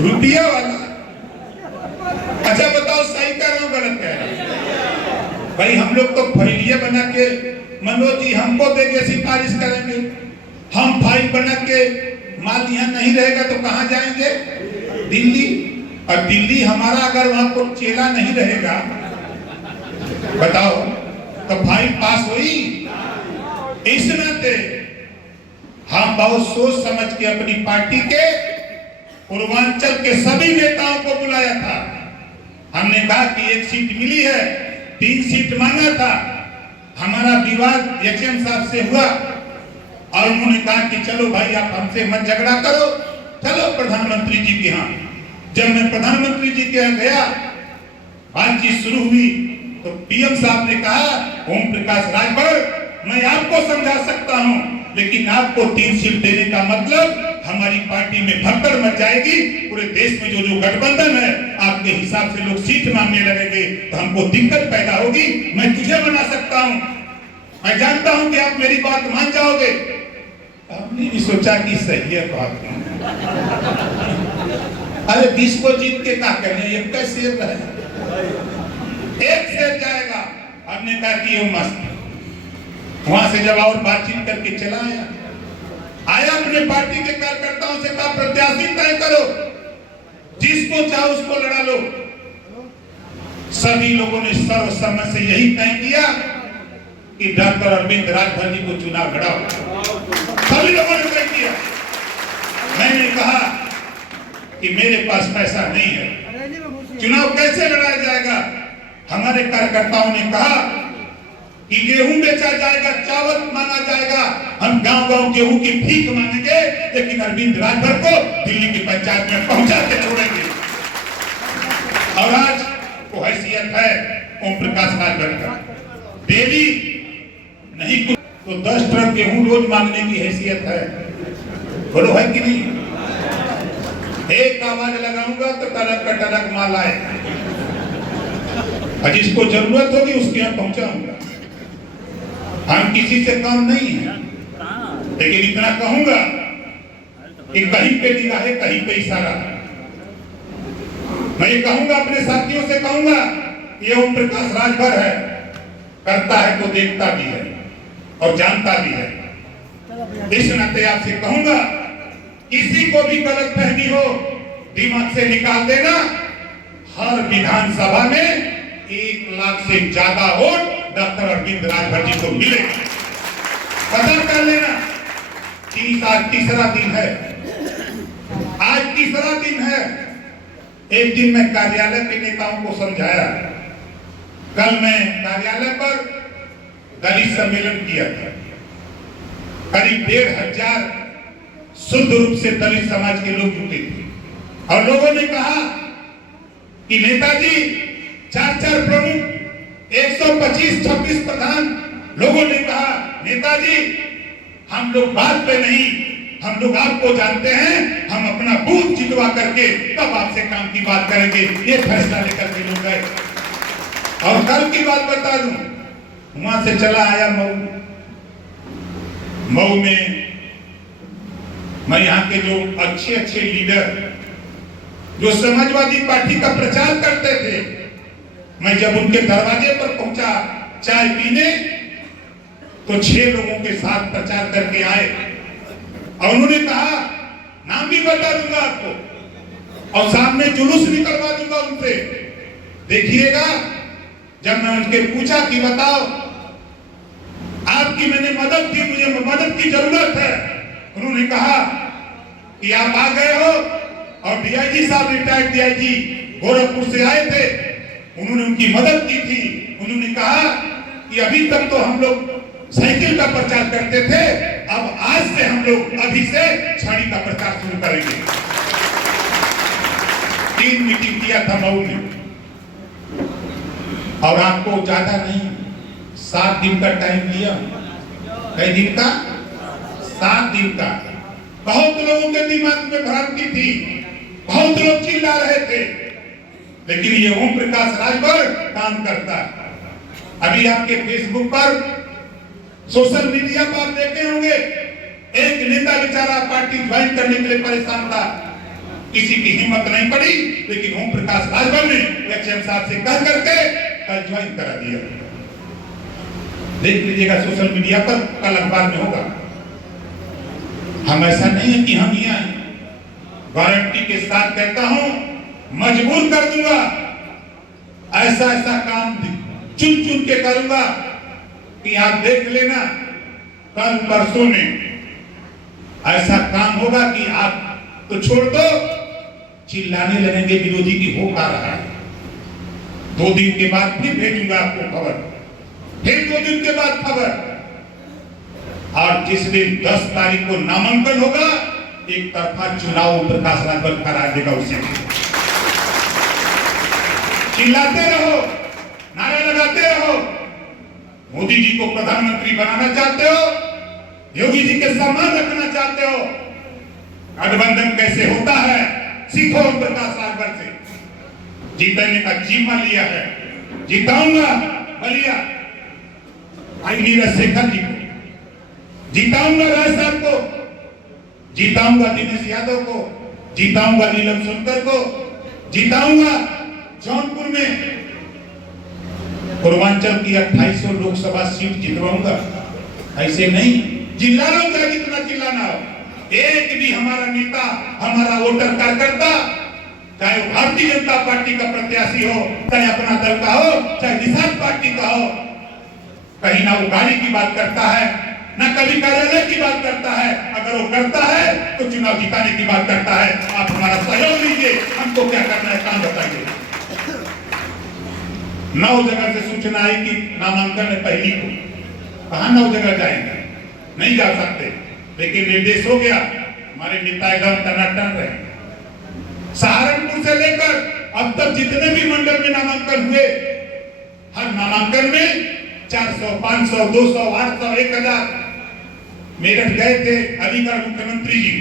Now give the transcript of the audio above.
रुपया वाला। अच्छा बताओ सही कह रहा हूं गलत कह रहा हूं? भाई हम लोग तो फैलिए बना के मनोज जी हमको देंगे सिफारिश करेंगे, हम फाइल बना के माल यहाँ नहीं रहेगा तो कहाँ जाएंगे? दिल्ली। और दिल्ली हमारा अगर वहां को चेला नहीं रहेगा बताओ तो फाइल पास हुई? इस नाते हम बहुत सोच समझ के अपनी पार्टी के पूर्वांचल के सभी नेताओं को बुलाया था। हमने कहा कि 1 सीट मिली है, 3 सीट मांगा था। हमारा विवाद एचएम साहब से हुआ और उन्होंने कहा कि चलो भाई आप हमसे मत झगड़ा करो, चलो प्रधानमंत्री जी के यहाँ। जब मैं प्रधानमंत्री जी के यहाँ गया, बातचीत शुरू हुई तो पीएम साहब ने कहा ओम प्रकाश राजभर मैं आपको समझा सकता हूं, लेकिन आपको 3 सीट देने का मतलब हमारी पार्टी में भगदड़ मच जाएगी। पूरे देश में जो गठबंधन है आपके हिसाब से लोग सीट मांगने लगेंगे तो हमको दिक्कत पैदा होगी। मैं तुझे बना सकता हूं, मैं जानता हूं कि आप मेरी बात मान जाओगे। हमने भी सोचा कि सही है बात। अरे 20 को जीत के क्या करने, एक का शेर रहे, एक शेर जाएगा। हमने कहा कि ये मस्त। वहां से जब और बातचीत करके चला आया अपने पार्टी के कार्यकर्ताओं से कहा प्रत्याशी तय करो, जिसको चाहो उसको लड़ा लो। सभी लोगों ने सर्वसम्मत से यही तय किया कि डॉक्टर अरविंद राजभर जी को चुनाव लड़ाओ। सभी लोगों ने तय किया। मैंने कहा कि मेरे पास पैसा नहीं है, चुनाव कैसे लड़ाया जाएगा? हमारे कार्यकर्ताओं ने कहा कि गेहूं बेचा जाएगा, चावल मांगा जाएगा, हम गांव-गांव गेहूं की भीख मांगेंगे, लेकिन अरविंद राजभर को दिल्ली की पंचायत में पहुंचा के छोड़ेंगे। और आज वो हैसियत है ओम प्रकाश राजभर का, डेली नहीं कुछ तो 10 ट्रक गेहूं रोज मांगने की हैसियत है। बोलो है कि नहीं? एक आवाज लगाऊंगा तो टरक माल आए, और जिसको जरूरत होगी उसके यहाँ पहुंचाऊंगा। हम किसी से कम नहीं है, लेकिन इतना कहूंगा कि कहीं पे निगाहे कहीं पे इशारा। मैं ये कहूंगा अपने साथियों से कहूंगा ये ओम प्रकाश राजभर है, करता है तो देखता भी है और जानता भी है। इस नाते आपसे कहूंगा किसी को भी गलत फहमी हो दिमाग से निकाल देना। हर विधानसभा में 1 लाख से ज्यादा वोट डॉक्टर अरविंद राजभर जी को मिलेगा, पता कर लेना। आज तीसरा दिन है, आज तीसरा दिन है। एक दिन मैं कार्यालय के नेताओं को समझाया, कल मैं कार्यालय पर दलित सम्मेलन किया था। करीब 1,500 शुद्ध रूप से दलित समाज के लोग जुटे थे और लोगों ने कहा कि नेताजी 4 प्रमुख 125-26 प्रधान लोगों ने कहा नेताजी हम लोग बात पे नहीं, हम लोग आपको जानते हैं, हम अपना बूथ जितवा करके तब आपसे काम की बात करेंगे। ये फैसला लेकर के लोग गए। और कल की बात बता दूं, वहां से चला आया मऊ में मैं यहाँ के जो अच्छे लीडर जो समाजवादी पार्टी का प्रचार करते थे, मैं जब उनके दरवाजे पर पहुंचा चाय पीने तो 6 लोगों के साथ प्रचार करके आए और उन्होंने कहा नाम भी बता दूंगा आपको और सामने जुलूस निकलवा दूंगा उनसे, देखिएगा। जब मैं उनके पूछा कि बताओ आपकी मैंने मदद की, मुझे मदद की जरूरत है, उन्होंने कहा कि आप आ गए हो और डीआईजी साहब रिटायर्ड डीआईजी गोरखपुर से आए थे, उन्होंने उनकी मदद की थी। उन्होंने कहा कि अभी तक तो हम लोग साइकिल का प्रचार करते थे, अब आज से हम लोग अभी से छड़ी का प्रचार शुरू करेंगे। 3 मीटिंग किया था मऊ में और आपको ज्यादा नहीं 7 दिन का टाइम दिया। कई दिन का? 7 दिन का। बहुत लोगों के दिमाग में भ्रांति थी, बहुत लोग चिल्ला रहे थे, लेकिन ये ओम प्रकाश राजभर काम करता है। अभी आपके फेसबुक पर सोशल मीडिया पर आप देखे होंगे, एक नेता बेचारा पार्टी ज्वाइन करने के लिए परेशान था, किसी की हिम्मत नहीं पड़ी, लेकिन ओम प्रकाश राजभर ने एचएम साहब से कह करके कल ज्वाइन करा दिया। देख लीजिएगा सोशल मीडिया पर, कल अखबार में होगा। हम ऐसा नहीं है कि हम ही आए, गारंटी के साथ कहता हूं, मजबूर कर दूंगा, ऐसा ऐसा काम चुन चुन के करूंगा कि आप देख लेना कल परसों में ऐसा काम होगा कि आप तो छोड़ दो, चिल्लाने लगेंगे विरोधी की हो पा रहा है। 2 दिन के बाद फिर भेजूंगा आपको खबर, फिर 2 दिन के बाद खबर। और जिस दिन 10 तारीख को नामांकन होगा, एक तरफा चुनाव प्रकाश राजभर करा देगा। उसे चिल्लाते रहो, नारे लगाते रहो। मोदी जी को प्रधानमंत्री बनाना चाहते हो, योगी जी के सम्मान रखना चाहते हो, गठबंधन कैसे होता है सीखो ओम प्रकाश राजभर से। जीतने का जिम्मा लिया है, जिताऊंगा बलिया आई नीरज शेखर जी को, जिताऊंगा राय साहब को, जिताऊंगा दिनेश यादव को, जिताऊंगा नीलम सोनकर को, जिताऊंगा जौनपुर में पूर्वांचल की 2800 लोकसभा सीट जितवाऊंगा। ऐसे नहीं, चिल्ला लो चाहे जितना चिल्लाना हो। एक भी हमारा नेता, हमारा वोटर कार्यकर्ता, चाहे वो भारतीय जनता पार्टी का प्रत्याशी हो, चाहे अपना दल का हो, चाहे निषाद पार्टी का हो, कहीं ना वो गाड़ी की बात करता है, ना कभी कार्यालय की बात करता है। अगर वो करता है तो चुनाव जिताने की बात करता है। आप हमारा सहयोग लीजिए, हमको क्या करना है काम बताइए। 9 जगह से सूचना आई कि नामांकन है पहली को, कहां 9 जगह जाएंगे, नहीं जा सकते, लेकिन निर्देश हो गया। हमारे नेता एकदम टनाटन रहे। सहारनपुर से लेकर अब तक जितने भी मंडल में नामांकन हुए, हर नामांकन में 400, 500, 200, 800, 1000 मेरठ गए थे अलीगढ़ मुख्यमंत्री जी,